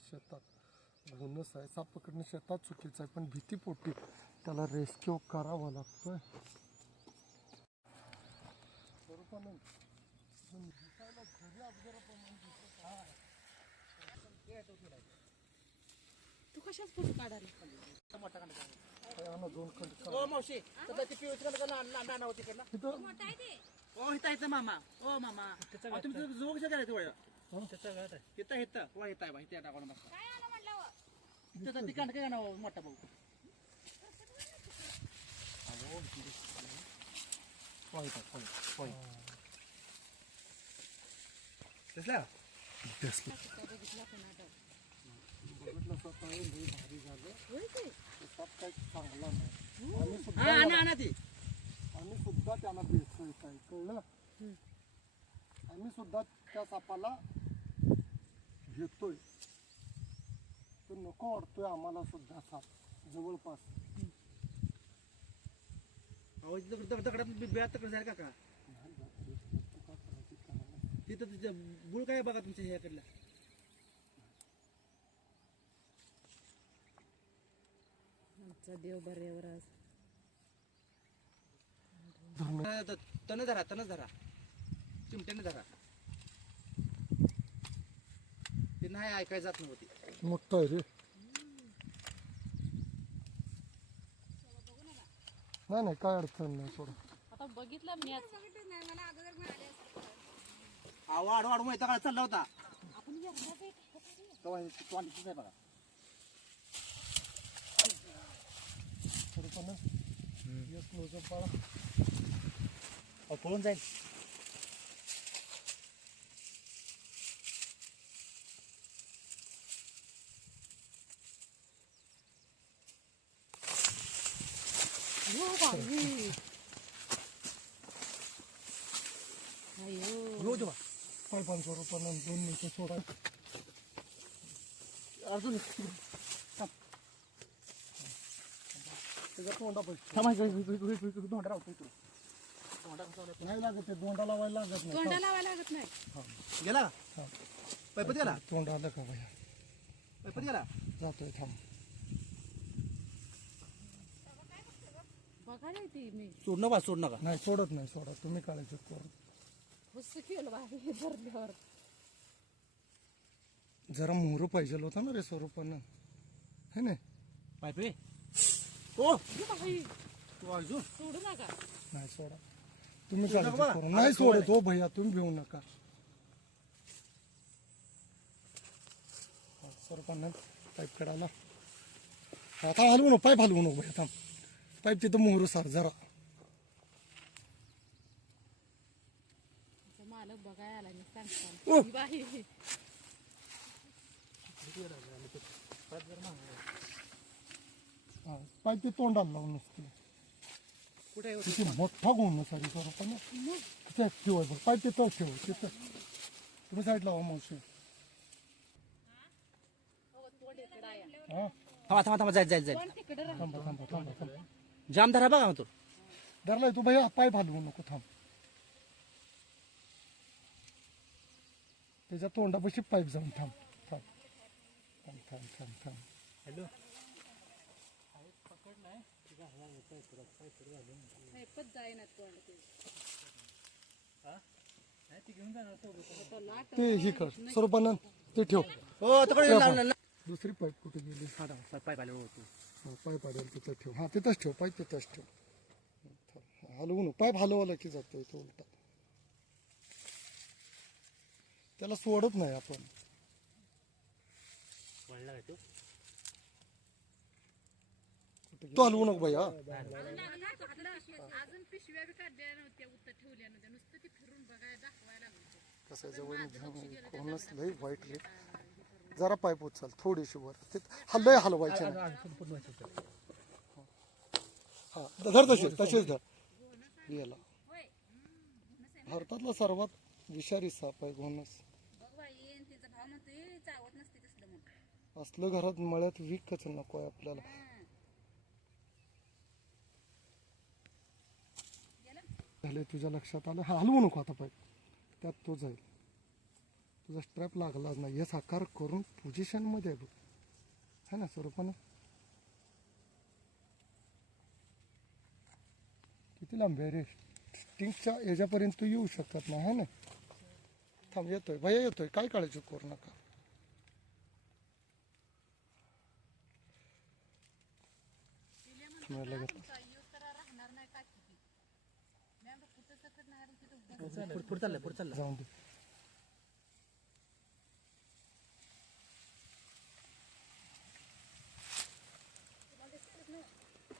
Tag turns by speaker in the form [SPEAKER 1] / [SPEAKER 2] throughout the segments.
[SPEAKER 1] शेतात. घुनस आहे साप पकडणं शेतात चुकीचं आहे पण भीतीपोटी त्याला रेस्क्यू करावा लागतोय.
[SPEAKER 2] तू कशाच फोटो काढायला?
[SPEAKER 3] मामा. ओ मामा. तुम्ही तिथं जो कशा करायचं वळ हिता हिता वा हिता आहे बा हिता टाकून बस तिथं ती कांड काय नाव मोठा भाऊ?
[SPEAKER 1] झालं ते साप काही चांगला नाही आम्ही
[SPEAKER 3] हा
[SPEAKER 1] सुद्धा
[SPEAKER 3] आणा आणा ती.
[SPEAKER 1] आम्ही सुद्धा त्याला भेटतोय काय कळलं? आम्ही सुद्धा त्या सापाला घेतोय तो नको वाटतोय आम्हाला सुद्धा साप जवळपास
[SPEAKER 3] अहो दगड दगडात बिळात तकडे जाईल काका
[SPEAKER 1] नाही जात रे. तू काय करायची.
[SPEAKER 3] तिथं तुझं काय बघा तुमच्या ह्याकडला
[SPEAKER 2] आमचा देव बऱ्यावर आज
[SPEAKER 3] तन धरा तनच धरा चिमट्याने धरा नाही ऐकायला जात नव्हती.
[SPEAKER 1] मोठं आहे रे. नाही नाही काय अडचण नाही सोडा.
[SPEAKER 2] आता बघितलं मी आज.
[SPEAKER 3] आव आडू आडू माहिती का चालला होता. तेव्हा नाही बघा.
[SPEAKER 1] एक क्लोजअप बाळा.
[SPEAKER 3] अहो, पळून जाईल. येऊ दे बा.
[SPEAKER 1] पाय पाच स्वरूपानं दोन मिनिटं सोडा.
[SPEAKER 3] अजून
[SPEAKER 1] तोंडा पैसे
[SPEAKER 3] राहतो आला?
[SPEAKER 1] नाही लागत ते दोंडा लावायला लागत नाही.
[SPEAKER 2] तोंडा लावायला लागत नाही.
[SPEAKER 3] गेला?
[SPEAKER 1] हा.
[SPEAKER 3] पैपत गेला?
[SPEAKER 1] तोंड आलं का भैया
[SPEAKER 3] पैपत गेला?
[SPEAKER 1] जातोय थांब.
[SPEAKER 2] बघायला ती मी.
[SPEAKER 3] सोड नका सोड नका.
[SPEAKER 1] नाही सोडत नाही सोडा तुम्ही काळजी करू.
[SPEAKER 2] हुस्स केलं बाई भरल्यावर
[SPEAKER 1] जरा मोहर पाहिजे होता ना रे स्वरूपानं. है ना
[SPEAKER 3] पायपे ओ!
[SPEAKER 2] हे बाई.
[SPEAKER 3] तू अजून
[SPEAKER 2] सोडू नका.
[SPEAKER 1] नाही सोडा. तुम्ही
[SPEAKER 3] सोडू
[SPEAKER 1] काळजी
[SPEAKER 3] नका
[SPEAKER 1] करू. नाही
[SPEAKER 3] आता
[SPEAKER 1] सोडत हो भैया तुम्ही भिवू नका. स्वरूपानं पाईप काढायला. आता हलवू नको पाईप हलवू नको भैया थांब. पाईप तिथं मोहर सार जरा.
[SPEAKER 2] मालक बघायला आला मी सांगता बाई.
[SPEAKER 1] हा पाईप ते तोंडाला लावून नसते.
[SPEAKER 3] कुठे आहे हो?
[SPEAKER 1] किती मोठा गुण सारी स्वरूपानं तिथे ठेव आहे बघ. पाईप तिथं ठेव तिथं. तुम्ही साईड लावा मावशी. हा
[SPEAKER 3] थांबा थांबा थांबा जाईल
[SPEAKER 2] पण तिकडे राहा.
[SPEAKER 1] थांबा थांबा थांबा थांबा.
[SPEAKER 3] जाम धरा बघा तो.
[SPEAKER 1] धरलाय तू भैया पाय हलवू नको थांब. त्याच्या तोंडापाशी पाईप जाऊन थांब थांब. थांब थांब थांब थांब.
[SPEAKER 3] हॅलो.
[SPEAKER 2] ते.
[SPEAKER 1] ही? कर स्वरूपानं ते ठेव.
[SPEAKER 3] हो तिकडे
[SPEAKER 1] दुसरी पाईप कुठे गेली?
[SPEAKER 3] पाय पाहिले होतो.
[SPEAKER 1] हा, पाईप आडेल तिथं ठेव. हा तिथंच ठेव पाईप तिथंच ठेव. हलवू नको पाईप हलवला की जातोय तो उलटा. त्याला सोडत नाही आपण.
[SPEAKER 3] तो?
[SPEAKER 1] तो हलवू नको भैया
[SPEAKER 2] अजून पिशव्या बी काढल्या नव्हत्या उत्तर ठेवल्या नव्हत्या. नुसतं ते फिरून बघायला दाखवायला लागलं
[SPEAKER 1] कसं जवळ कोणच लई वाईट रे जरा पाईप उचल थोडीशी वर. ते हलय हलवायचे नाही. हा धर तसेच तसेच धर. याला. भारतातला सर्वात विषारी साप आहे घोणस असलं घरात मळ्यात विकच नको आहे आपल्याला.
[SPEAKER 2] हं.
[SPEAKER 1] झाले तुझ्या लक्षात आलं? हा हलवू नको आता पाय त्यात तो जाईल. तुझा स्ट्रॅप लागलाच नाही. हे साकार करून पोझिशनमध्ये आहे बघ. है ना स्वरूपानं? किती लांब आहे रे? स्टिंगच्या याच्यापर्यंत तू येऊ शकत नाही है ना? थांब येतोय. भैया येतोय. काय काळजी करू नका.
[SPEAKER 2] तिला
[SPEAKER 1] मला
[SPEAKER 2] म्हणतात
[SPEAKER 1] लागत.
[SPEAKER 2] तुमचा यूज करा राहणार नाही का किती मॅम कुठं सकत नाही आणि तिथं उभं
[SPEAKER 3] पुढे चाललंय पुढे चाललं
[SPEAKER 1] जाऊन दे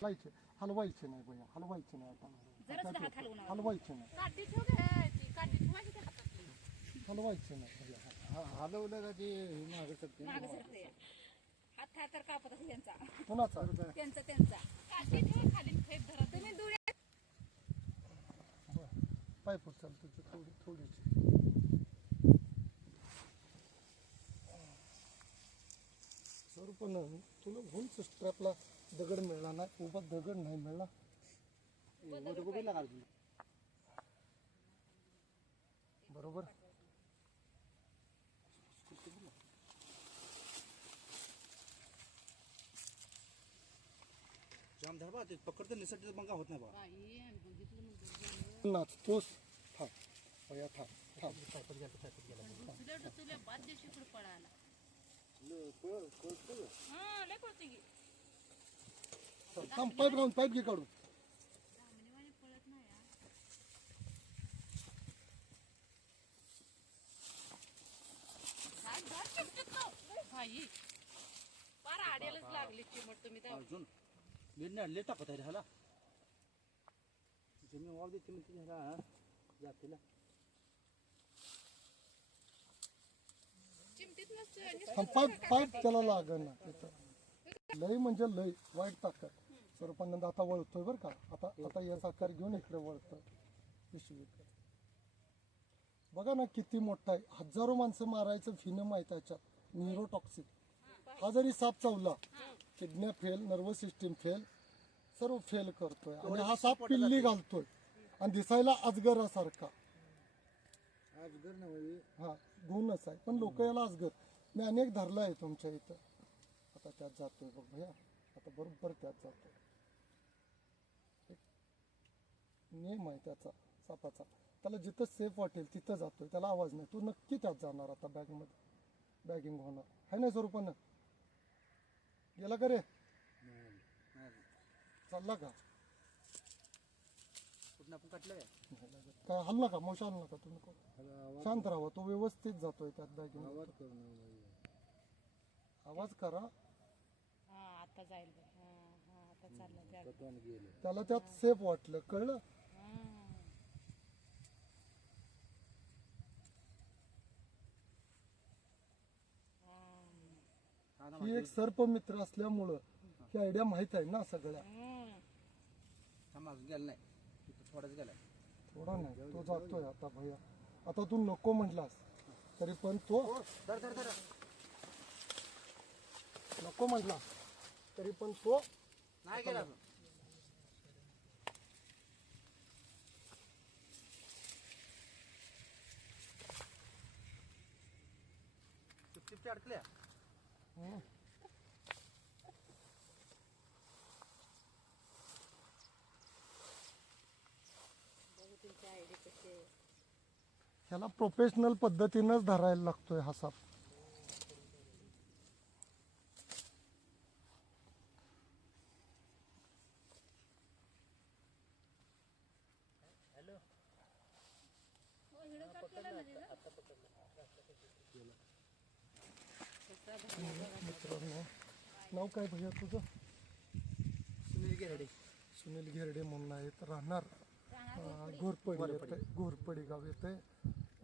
[SPEAKER 1] हलवायचे हलवायचे नाही भैया हलवायचे नाही आता. हलवायचे नाही. हलवायचे नाही भैया.
[SPEAKER 3] हलवलं का ते मागे सरते
[SPEAKER 2] हात हात तर कापत असेल त्यांचा
[SPEAKER 1] कोणाचा?
[SPEAKER 2] त्यांचा त्यांचा. काठी ठेवा खाली फेप धरा. तुम्ही दूर
[SPEAKER 1] पाय पुचाल तुझी थोडी थोडीशी. स्वरूप तुला होऊच स्ट्रॅपला दगड मिळला नाही उभा दगड नाही मिळला
[SPEAKER 3] तुम्ही
[SPEAKER 1] बरोबर?
[SPEAKER 3] जाम धर बा ते पकडतं निसट मग होत नाही बा.
[SPEAKER 1] थांब.
[SPEAKER 2] तुला बाद दिवशी कुठं पळाला हा लय पळते की.
[SPEAKER 1] थांब पाईप राहून पाईप घे काढून.
[SPEAKER 2] लागली चिमट तुम्ही त्या
[SPEAKER 3] अजून. लीड नाही लेट टाकत आहे ह्याला. जमीन वाव देते म्हणते ह्याला. जातीला
[SPEAKER 2] चिमटीत नसते
[SPEAKER 1] थांब पाईप पाईप त्याला लागण ना. तिथं लय म्हणजे लय वाईट ताकद. स्वरूपानंद आता वळतोय बरं का. आता आता या साकार घेऊन इकडे वळतोय. पिशवीकडे बघा ना किती मोठा आहे. हजारो माणसं मारायचं फिनं माहीत त्याच्यात न्यूरोटॉक्सिक हा जरी साप चावला किडन्या फेल नर्वस सिस्टीम फेल सर्व फेल करतोय. आणि हा साप पिल्ली घालतोय. आणि दिसायला अजगरासारखा.
[SPEAKER 3] अजगर नाही
[SPEAKER 1] हा गुणच आहे. पण लोक याला अजगर. मी अनेक धरला आहे तुमच्या इथं. आता त्यात जातोय बघ भैया. आता बरोबर त्यात जातोय एक नियम आहे त्याचा सापाचा. त्याला जिथं सेफ वाटेल तिथं जातोय त्याला आवाज नाही. तू नक्की त्यात जाणार आता बॅगमध्ये बॅगिंग होणार. आहे ना स्वरूपानं? गेला का रे? चालला का?
[SPEAKER 3] कुठं आपण काटलं काय?
[SPEAKER 1] काय हल्ला का? मोशा हल्ला का तुम्ही? शांत राहा तो व्यवस्थित जातोय त्यात बॅगिंग. आवाज करा
[SPEAKER 2] हा आता जाईल बघ. हा हा आता चाललं जाईल.
[SPEAKER 1] त्याला त्यात सेफ वाटलं. कळलं?
[SPEAKER 2] हा.
[SPEAKER 1] एक सर्पमित्र असल्यामुळं ही आयडिया माहीत आहे ना सगळ्या.
[SPEAKER 3] गेला नाही. इथं थोडाच गेला.
[SPEAKER 1] थोडा नाही तो जातोय आता भैया. आता तू नको म्हटलास तरी पण तो नको म्हटला तरी पण तो
[SPEAKER 3] नाही गेला चिपचिपच्या अडकल्या
[SPEAKER 1] ह्याला प्रोफेशनल पद्धतीनंच धरायला लागतोय हा साप. मित्रांनो नाव काय भैया तुझं?
[SPEAKER 3] सुनील गेरडे
[SPEAKER 1] सुनील घेरडे म्हणून आहेत राहणार घोरपडी. येते घोरपडी. गाव येते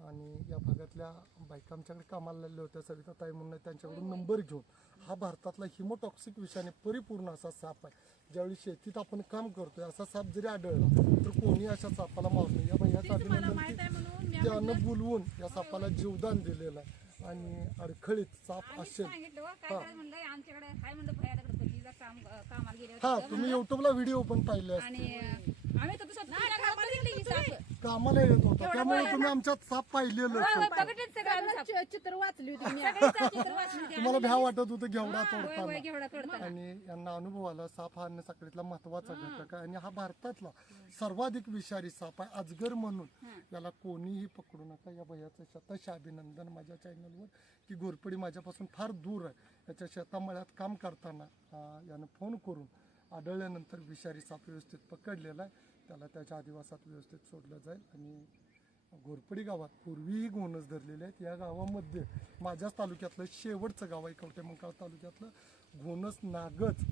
[SPEAKER 1] आणि या भागातल्या बायका आमच्याकडे कामाला आलेल्या होत्या सविता ताई म्हणून आहे, त्यांच्याकडून नंबर घेऊन. हा भारतातला हिमोटॉक्सिक विषाने परिपूर्ण असा साप आहे. ज्यावेळी शेतीत आपण काम करतोय असा साप जरी आढळला तर कोणी अशा सापाला मारू नये. या भैयाचं
[SPEAKER 2] मला माहीत आहे
[SPEAKER 1] अभिनंदन
[SPEAKER 2] म्हणून
[SPEAKER 1] की
[SPEAKER 2] मी
[SPEAKER 1] त्यानं बोलवून या सापाला जीवदान दिलेलं आहे. आणि अडखळीत साप
[SPEAKER 4] आम्ही
[SPEAKER 1] असेल.
[SPEAKER 4] सांगितलं हो, काय करायचं म्हणलं आमच्याकडे हाय म्हणलं भयाकडे कधीचा काम कामाला गेले
[SPEAKER 1] हा तुम्ही युट्यूबला व्हिडिओ पण पाहिले असतील.
[SPEAKER 4] आणि आम्ही तर तुझं बघितली की साप
[SPEAKER 1] कामाला येत होता. त्यामुळे तुम्ही आमच्यात साप पाहिलेलं
[SPEAKER 4] होय, होय, बघितलेच सगळं आम्ही साप.
[SPEAKER 2] चित्र वाचली होती मी
[SPEAKER 4] सगळी साप चित्र वाचली होती.
[SPEAKER 1] तुम्हाला भ्या वाटत होतं घेवडा
[SPEAKER 4] होय, होय,
[SPEAKER 1] तोडताना.
[SPEAKER 4] घेवडा तोडताना.
[SPEAKER 1] आणि यांना अनुभव आला साप हा अन्न साखळीतला महत्त्वाचा घटक आहे. आणि हा भारतातला सर्वाधिक विषारी साप आहे. अजगर म्हणून याला कोणीही पकडू नका. या भयाचं शतश अभिनंदन माझ्या चॅनलवर की घोरपडी माझ्यापासून फार दूर आहे. याच्या शेतामळ्यात काम करताना अं, यानं फोन करून आढळल्यानंतर विषारी साप व्यवस्थित पकडलेला आहे. त्याला त्याच्या आदिवासात व्यवस्थित सोडलं जाईल. आणि घोरपडी गावात पूर्वीही गोनस धरलेले आहेत. या गावामध्ये माझ्याच तालुक्यातलं शेवटचं गाव आहे. कवटेमंकाळ तालुक्यातलं घोणस नागज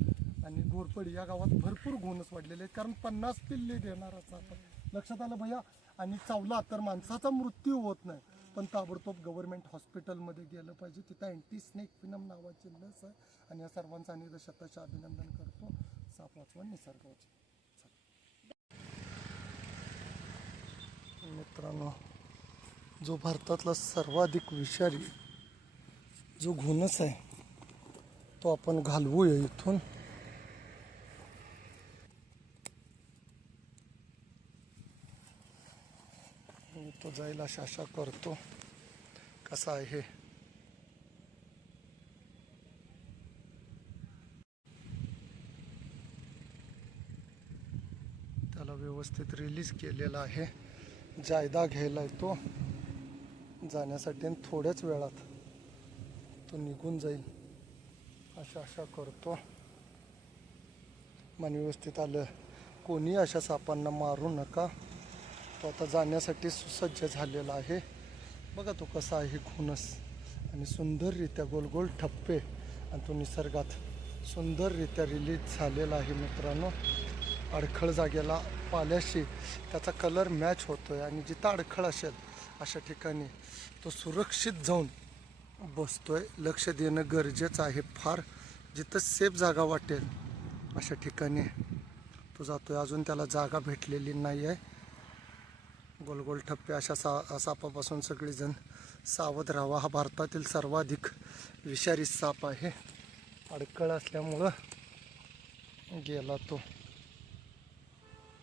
[SPEAKER 1] आणि घोरपडी या गावात भरपूर घोणस वाढलेले आहेत. कारण पन्नास पिल्ले देणार असं आपण लक्षात आलं भैया. आणि चावला तर माणसाचा मृत्यू होत नाही. पण ताबडतोब गव्हर्मेंट हॉस्पिटलमध्ये गेलं पाहिजे. तिथं अँटी स्नेक फिनम नावाची लस आहे. आणि या सर्वांचं आणि अभिनंदन करतो. साप वाचवा निसर्ग वाचवा मित्रांनो जो भारतातला सर्वाधिक विषारी जो घुणस आहे तो आपण घालवूया इथून. तो जायला अशा आशा करतो. कसा आहे त्याला व्यवस्थित रिलीज केलेला आहे. जायदा घ्यायला तो जाण्यासाठी आणि थोड्याच वेळात तो निघून जाईल. अशा आशा करतो. मन व्यवस्थित आलं. कोणी अशा सापांना मारू नका. तो आता जाण्यासाठी सुसज्ज झालेला आहे. बघा तो कसा आहे खुनस. आणि सुंदररित्या गोल गोल ठप्पे. आणि तो निसर्गात सुंदररित्या रिलीज झालेला आहे मित्रांनो. अडखळ जागेला पाल्याशी त्याचा कलर मॅच होतो आहे आणि जिथं अडखळ असेल अशा ठिकाणी तो सुरक्षित जाऊन बसतोय. लक्ष देणं गरजेचं आहे फार. जिथं सेफ जागा वाटेल अशा ठिकाणी तो जातोय. अजून त्याला जागा भेटलेली नाही आहे गोल गोल ठप्पे अशा सा सापापासून सगळेजण सावध राहावा. हा भारतातील सर्वाधिक विषारी साप आहे. अडकळ असल्यामुळं गेला तो.